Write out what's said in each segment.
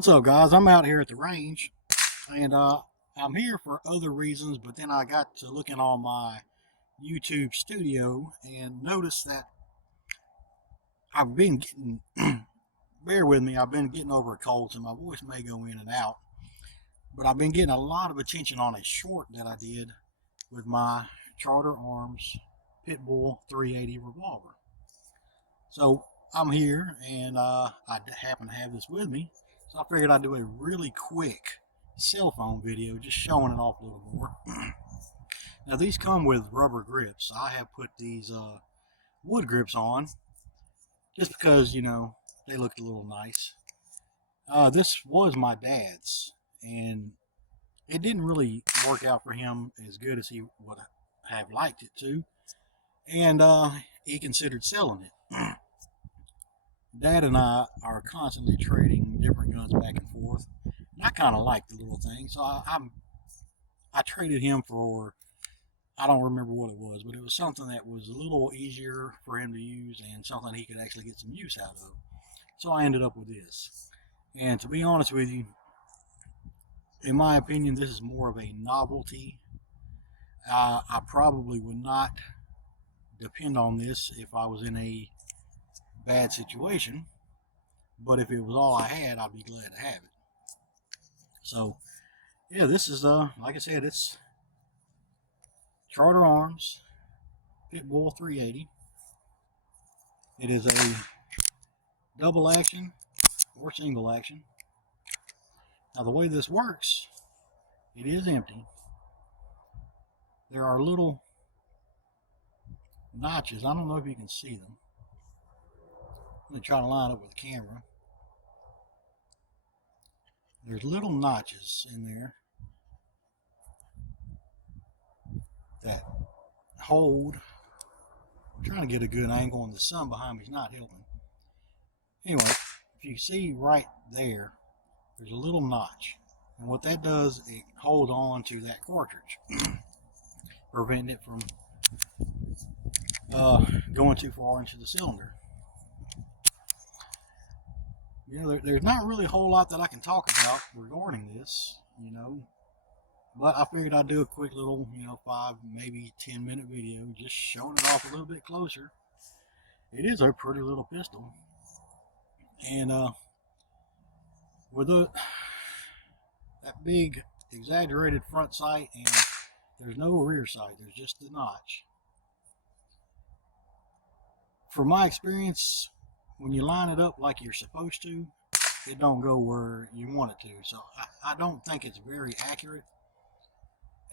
What's up, guys? I'm out here at the range, and I'm here for other reasons, but then I got to looking on my YouTube studio and noticed that I've been getting, bear with me, I've been getting over a cold, so my voice may go in and out, but I've been getting a lot of attention on a short that I did with my Charter Arms Pitbull 380 revolver. So I'm here, and I happen to have this with me, so I figured I'd do a really quick cell phone video just showing it off a little more. Now these come with rubber grips. I have put these wood grips on just because, you know, they looked a little nice. This was my dad's, and it didn't really work out for him as good as he would have liked it to, and he considered selling it. Dad and I are constantly trading different guns back and forth. And I kind of like the little thing, so I traded him for, I don't remember what it was, but it was something that was a little easier for him to use and something he could actually get some use out of. So I ended up with this. And to be honest with you, in my opinion, this is more of a novelty. I probably would not depend on this if I was in a bad situation, but if it was all I had, I'd be glad to have it. So yeah, this is like I said, it's Charter Arms Pitbull 380. It is a double action or single action. Now the way this works, it is empty. There are little notches. I don't know if you can see them. I'm going to try to line up with the camera. There's little notches in there that hold. I'm trying to get a good angle, and the sun behind me is not helping. Anyway, if you see right there, there's a little notch, and what that does, it holds on to that cartridge, preventing it from going too far into the cylinder. You know, there's not really a whole lot that I can talk about regarding this, you know, but I figured I'd do a quick little, 5, maybe 10-minute video just showing it off a little bit closer. It is a pretty little pistol, and with that big exaggerated front sight, and there's no rear sight, there's just the notch. From my experience, when you line it up like you're supposed to, it don't go where you want it to. So I don't think it's very accurate.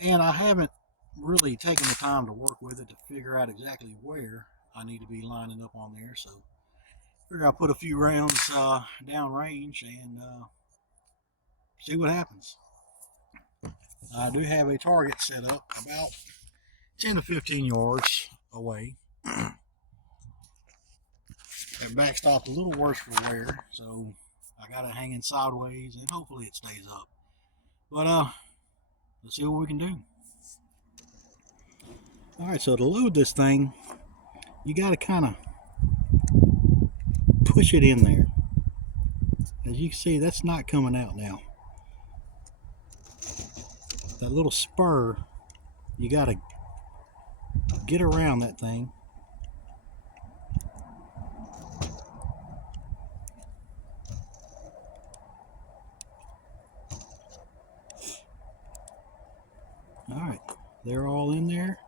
And I haven't really taken the time to work with it to figure out exactly where I need to be lining up on there. So I figure I'll put a few rounds down range and see what happens. I do have a target set up about 10 to 15 yards away. That backstop's a little worse for wear, so I got it hanging sideways, and hopefully it stays up. But let's see what we can do. Alright, so to load this thing, you got to kind of push it in there. As you can see, that's not coming out now. That little spur, you got to get around that thing. Alright, they're all in there,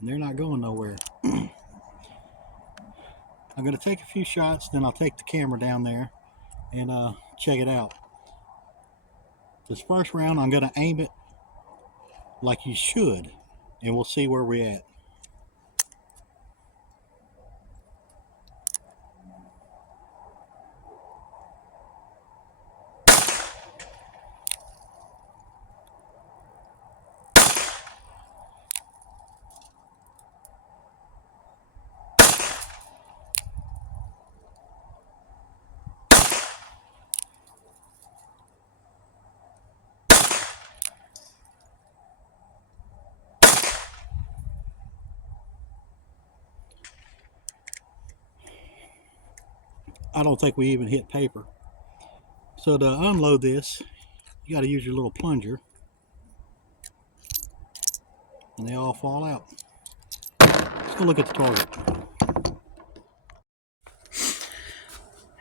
and they're not going nowhere. I'm going to take a few shots, then I'll take the camera down there and check it out. This first round, I'm going to aim it like you should, and we'll see where we're at. I don't think we even hit paper. So to unload this, you got to use your little plunger, and they all fall out. Let's go look at the target.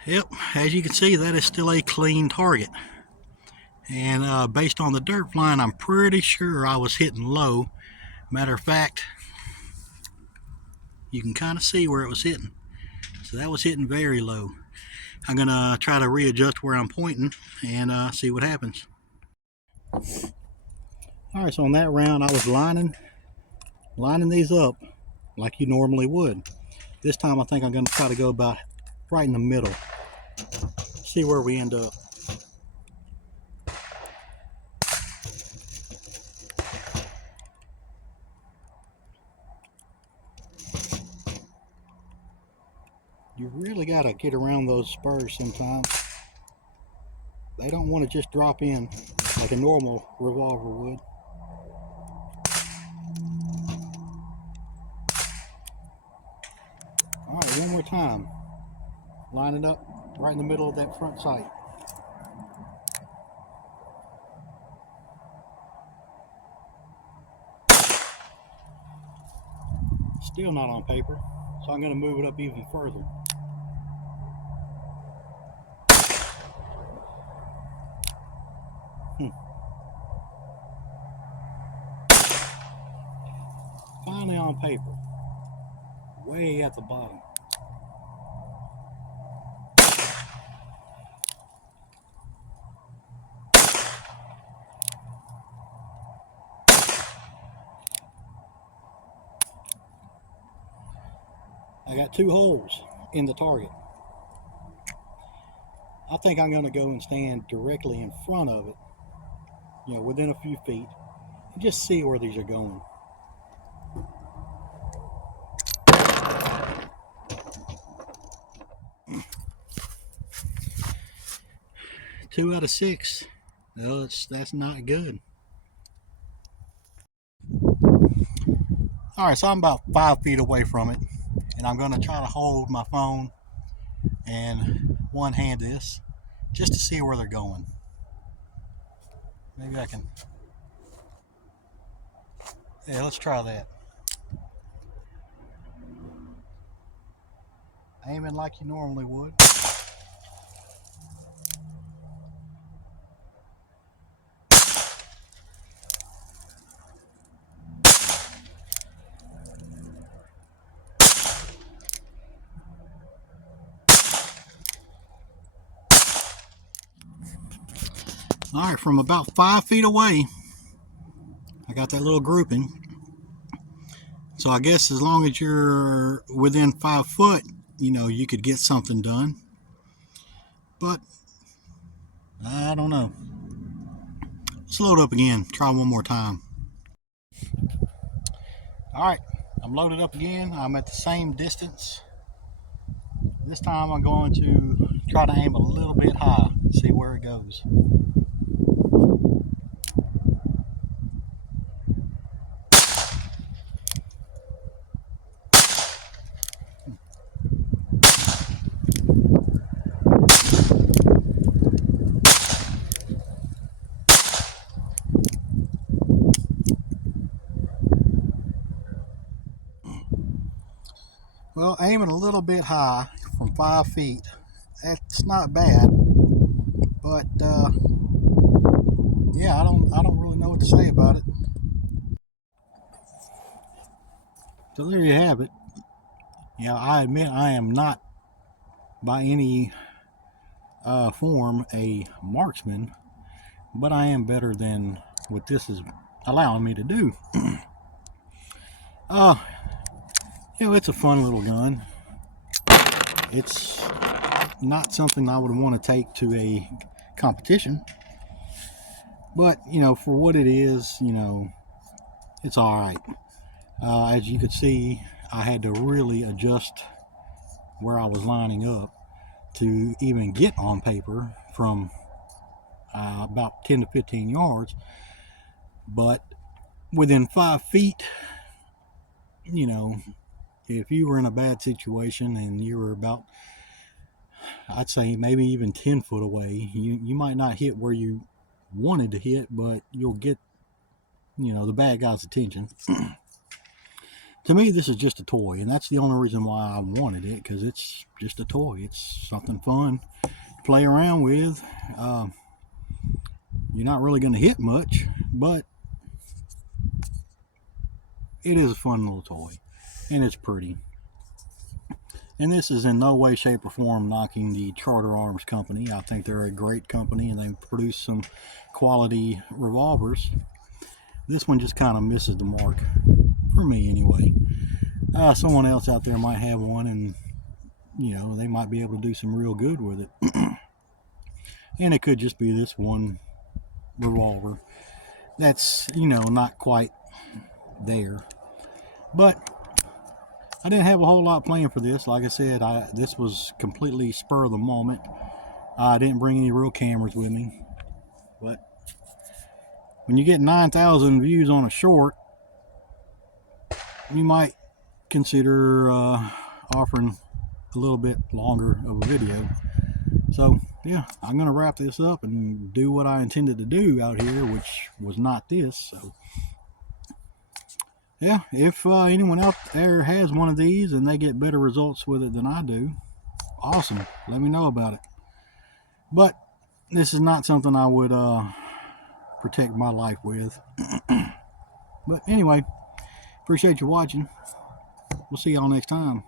Yep, as you can see, that is still a clean target. And based on the dirt flying, I'm pretty sure I was hitting low. Matter of fact, you can kind of see where it was hitting. So that was hitting very low. I'm going to try to readjust where I'm pointing and see what happens. Alright, so on that round I was lining these up like you normally would. This time I think I'm going to try to go about right in the middle. See where we end up. You really got to get around those spurs sometimes. They don't want to just drop in like a normal revolver would. Alright, one more time. Line it up right in the middle of that front sight. Still not on paper, so I'm going to move it up even further. Finally on paper, way at the bottom. I got 2 holes in the target. I think I'm going to go and stand directly in front of it, you know, within a few feet, and just see where these are going. Two out of 6. Well, that's not good. Alright, so I'm about 5 feet away from it, and I'm going to try to hold my phone and one hand this just to see where they're going. Maybe I can. Yeah, let's try that. Aiming like you normally would. Alright, from about 5 feet away, I got that little grouping. So I guess as long as you're within 5 foot, you know, you could get something done. But I don't know. Let's load up again. Try one more time. Alright, I'm loaded up again. I'm at the same distance. This time I'm going to try to aim a little bit high, see where it goes. Well, aiming a little bit high from 5 feet, that's not bad, but yeah, I don't really know what to say about it. So there you have it. You know, I admit I am not by any form a marksman, but I am better than what this is allowing me to do. You know, it's a fun little gun. It's not something I would want to take to a competition, but you know, for what it is, you know, it's all right. As you could see, I had to really adjust where I was lining up to even get on paper from about 10 to 15 yards, but within 5 feet, you know, if you were in a bad situation and you were about I'd say maybe even 10 foot away. You might not hit where you wanted to hit, but you'll get, the bad guy's attention. To me, this is just a toy, and that's the only reason why I wanted it, because it's just a toy. It's something fun to play around with. You're not really going to hit much, but it is a fun little toy, and it's pretty. And this is in no way, shape, or form knocking the Charter Arms company. I think they're a great company, and they produce some quality revolvers. This one just kind of misses the mark, for me anyway. Someone else out there might have one, and they might be able to do some real good with it. And it could just be this one revolver that's not quite there. But I didn't have a whole lot planned for this. Like I said, this was completely spur of the moment. I didn't bring any real cameras with me, but when you get 9,000 views on a short, you might consider offering a little bit longer of a video. So yeah, I'm going to wrap this up and do what I intended to do out here, which was not this. So yeah, if anyone out there has one of these and they get better results with it than I do, awesome, let me know about it. But this is not something I would protect my life with. But anyway, appreciate you watching. We'll see y'all next time.